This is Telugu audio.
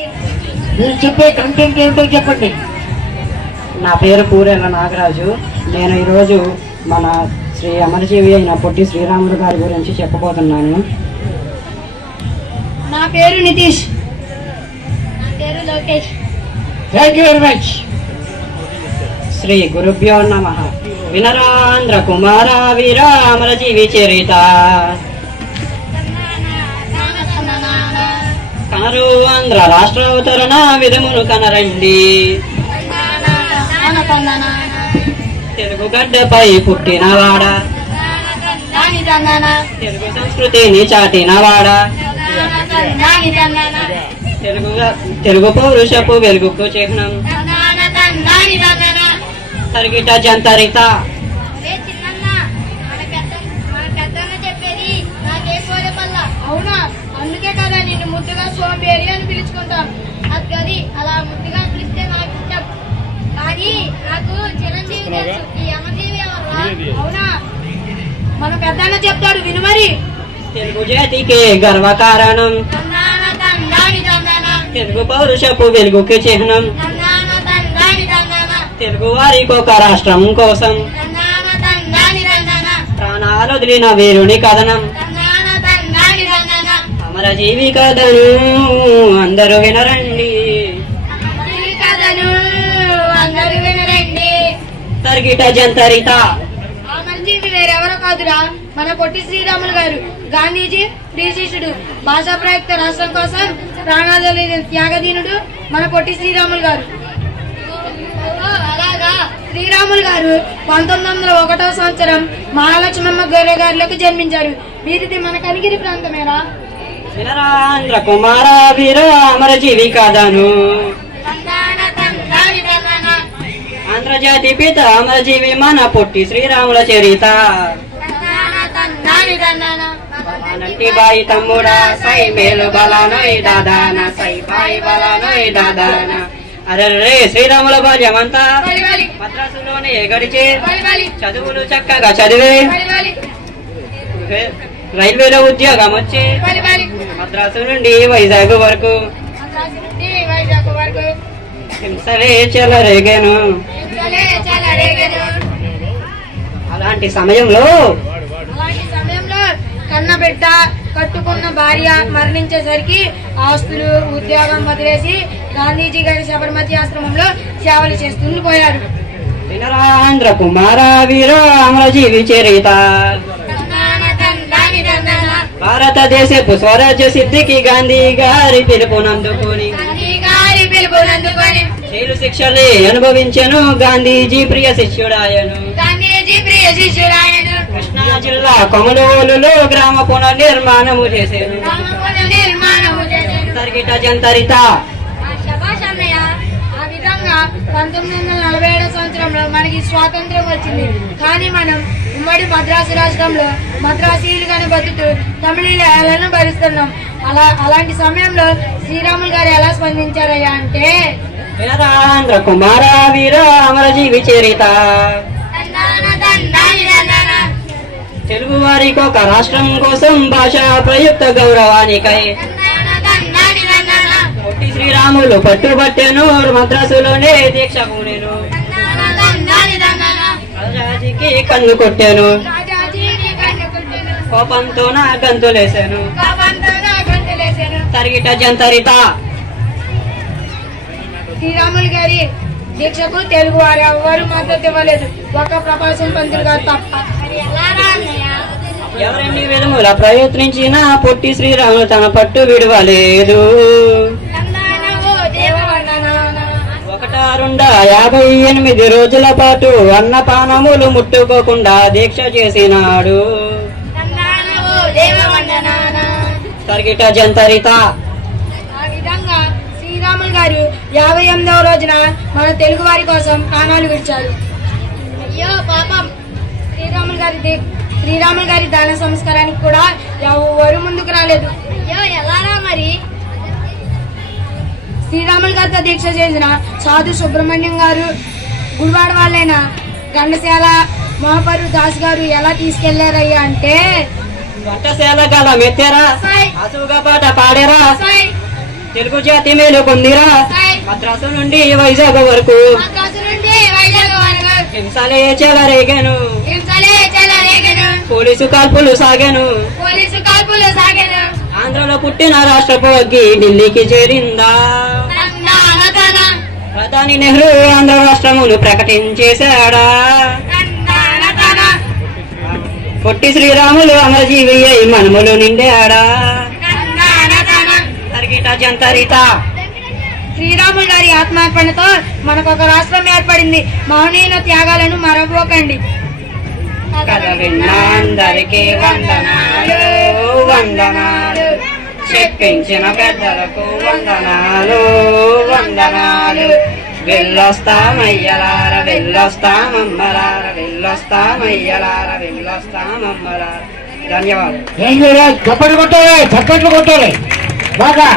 మీరు చెప్పే కంటెంట్ ఏంటో చెప్పండి. నా పేరు పూరేల నాగరాజు. నేను ఈరోజు మన శ్రీ అమరజీవి అయిన పొట్టి శ్రీరాములు గారి గురించి చెప్పబోతున్నాను. నా పేరు నితీష్. నా పేరు Lokesh. Thank you very much Shri గురుభ్యో నమ. వినరాంధ్ర కుమార వీర అమరజీవి చరిత. కనరు ఆంధ్ర రాష్ట్ర అవతరణ విధమును కనరండి. తెలుగు గడ్డపై పుట్టినవాడ. తెలుగు సంస్కృతిని చాటినవాడ. తెలుగు తెలుగు పౌరుషపు వెలుగుకు చిహ్నం. తరిగిట జంతరిత ముద్దుగా సోంబేరి అని పిలుచుకుంటాం. అది అలా ముద్దుగా పిలిస్తే నాకు ఇష్టం. కానీ నాకు చిరంజీవి తెలుసు. ఈ అమరజీవి ఎవర్రా? అవునా? మన పెద్దన్న చెప్తాడు విను మరి తెలుగు జాతికి గర్వకారణం తెలుగు పౌరుషపు వెలుగుకి చిహ్నం. తెలుగు వారికి ఒక రాష్ట్రం కోసం. ప్రాణాలు వదిలిన వీరుని కథనం. తందాన అమరజీవి కథను అందరూ వినరండి. తరిగిట జంతరిత. వేరెవరో కాదురా మన పొట్టి శ్రీరాములు గారు. గాంధీజీ ప్రియశిష్యుడు భాషా ప్రయుక్త రాష్ట్రం కోసం ప్రాణాలు త్యాగదీనుడు మన పొట్టి శ్రీరాములు గారు. అలాగా? శ్రీరాములు గారు పంతొమ్మిది వందల ఒకటో సంవత్సరం మహాలక్ష్మమ్మ గొర్రె గారిలోకి జన్మించారు. వీరిది మన కనిగిరి ప్రాంతమేరా? వినరాంధ్ర కుమార వీర తందాన తందాని తందాన ఆంధ్రజాతి పిత అమరజీవి మన పొట్టి శ్రీరాముల చరిత. నంటి బాయి తమ్ముడా సై మేలు బలానోయ్ దాదాన సై బాయి బలానోయ్ దాదాన. అరే శ్రీరాముల బలి మద్రాసులోనే గడిచి. చదువులు చక్కగా చదివి. రైల్వేలో ఉద్యోగం వచ్చి మద్రాసు నుండి వైజాగ్ వరకు. హింసలే చాలా రేగెను. అలాంటి సమయంలో కన్న బిడ్డ కట్టుకున్న భార్య మరణించేసరికి ఆస్తులు ఉద్యోగం వదిలేసి గాంధీజీ గారి సబర్మతి ఆశ్రమంలో సేవలు చేస్తూ పోయారు. వినరాంధ్ర కుమార వీర అమరజీవి చరిత. భారతదేశపు స్వరాజ్య సిద్ధికి గాంధీ గారి పిలుపునందుకొని. జైలు శిక్షలే అనుభవించెను గాంధీజీ ప్రియ శిష్యుడాయను గాంధీజీ ప్రియ శిష్యురాయను. కృష్ణా జిల్లా కొమలోలులో గ్రామ పునర్నిర్మాణము చేశాను జంతరిత ఆ శభాష్ అన్నయ్య ఆ విధంగా పంతొమ్మిది వందల నలభై ఏడో సంవత్సరంలో మనకి స్వాతంత్రం వచ్చింది. కానీ మనం ఉమ్మడి మద్రాసు రాష్ట్రంలో మద్రాసీలుగానే బతుకుతూ తమిళీలను భరిస్తున్నాం. అలా అలాంటి సమయంలో శ్రీరాములు గారు ఎలా స్పందించారయ్యా అంటే కుమార వీర అమరజీవి చరిత. తెలుగు వారికి ఒక రాష్ట్రం కోసం భాషా ప్రయుక్త గౌరవానికై. శ్రీరాములు పట్టుబట్టెను మద్రాసులోనే దీక్ష కూనెను రాజాజీకి కన్ను కొట్టాను. కోపంతో నా గంతులేశాను. తరిగిట జంతరిత. శ్రీరాములు గారి దీక్షకు తెలుగు వారు ఎవ్వరు మద్దతు ఇవ్వలేదు. ఒక ప్రకాశం పంతులు గారు తప్ప. ఎవరెన్ని విధముల ప్రయత్నించినా పొట్టి శ్రీరాములు తన పట్టు విడవలేదు. యాభై ఎనిమిది రోజుల పాటు అన్నపానములు ముట్టుకోకుండా దీక్ష చేసినాడు. తరిగిట జంతరిత. ఆ విధంగా శ్రీరాములు గారు యాభై ఎనిమిదవ రోజున మన తెలుగు వారి కోసం ప్రాణాలు విడిచారు. అయ్యో పాపం. శ్రీరాములు గారి ది- శ్రీరాములు గారి దాన సంస్కారానికి కూడా ఎవరు ముందుకు రాలేదు. అయ్యో ఎలారా మరి? శ్రీరాములు గారితో దీక్ష చేసిన సాధు సుబ్రహ్మణ్యం గారు గుడివాడ వాళ్ళైన గండశాల మహాపరు దాస్ గారు ఎలా తీసుకెళ్ళారయ్యా అంటే వంటశాల గల మెత్తెరా అసుగా పాట పాడేరా తెలుగు జాతి మేలు పొందిరా మద్రాసు నుండి వైజాగ్ వరకు. హింసలే పోలీసు కాల్పులు సాగాను. పోలీసు కాల్పులు సాగను. ఆంధ్రలో పుట్టిన రాష్ట్రపోగి ఢిల్లీకి చేరిందా? ప్రధాని నెహ్రూ ఆంధ్ర రాష్ట్రమును ప్రకటించేశాడా? పొట్టి శ్రీరాములు అమరజీవి అయి మనములు నిండాడా? తందానతన. తరిగిట జంతరిత. శ్రీరాములు గారి ఆత్మార్పణతో మనకు ఒక రాష్ట్రం ఏర్పడింది. మహనీయుల త్యాగాలను వందనాలు వందనాలు. చెప్పించిన పెద్దలకు వందనాలు వందనాలు. వెళ్ళొస్తామయ్యలార వెళ్ళొస్తామమ్మలార వెళ్ళొస్తామయ్యలార వెళ్ళొస్తామమ్మలార ధన్యవాదాలు థ్యాంక్ యూ రాజ్ చప్పట్లు కొట్టాలి చప్పట్లు కొట్టాలి బాగా